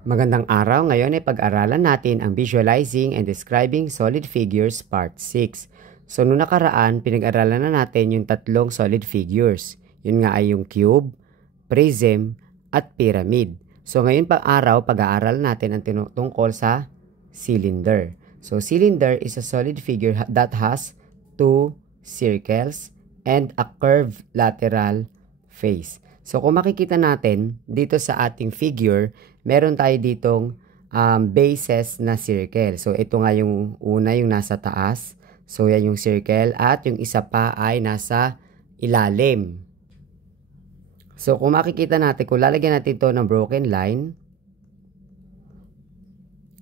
Magandang araw, ngayon ay pag-aralan natin ang Visualizing and Describing Solid Figures Part 6. So, noong nakaraan, pinag-aralan na natin yung tatlong solid figures. Yun nga ay yung cube, prism, at pyramid. So, ngayon pang-araw, pag-aaralan natin ang tungkol sa cylinder. So, cylinder is a solid figure that has two circles and a curved lateral face. So, kung makikita natin dito sa ating figure, meron tayo ditong bases na circle. So, ito nga yung una, yung nasa taas. So, yan yung circle. At yung isa pa ay nasa ilalim. So, kung makikita natin, kung lalagyan natin ito ng broken line.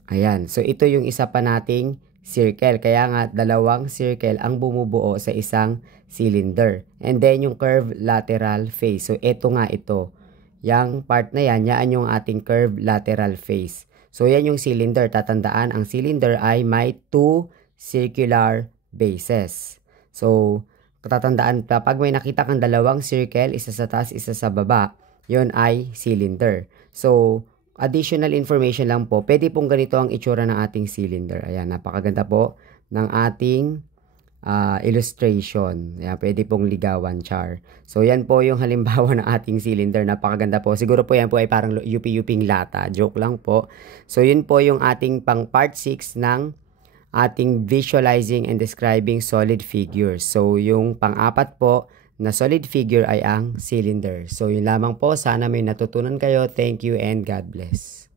Ayan. So, ito yung isa pa nating circle. Kaya nga, dalawang circle ang bumubuo sa isang cylinder. And then, yung curved lateral face. So, ito nga ito. Yang part na yan, yan yung ating curved lateral face. So, yan yung cylinder. Tatandaan, ang cylinder ay may two circular bases. So, tatandaan, kapag may nakita kang dalawang circle, isa sa taas, isa sa baba, yon ay cylinder. So, additional information lang po, pwede pong ganito ang itsura ng ating cylinder. Ayan, napakaganda po ng ating illustration. Yan, pwede pong ligawan, char. So, yan po yung halimbawa ng ating cylinder. Napakaganda po. Siguro po yan po ay parang yupi-yuping lata. Joke lang po. So, yun po yung ating pang part 6 ng ating visualizing and describing solid figures. So, yung pang-apat po na solid figure ay ang cylinder. So, yun lamang po. Sana may natutunan kayo. Thank you and God bless.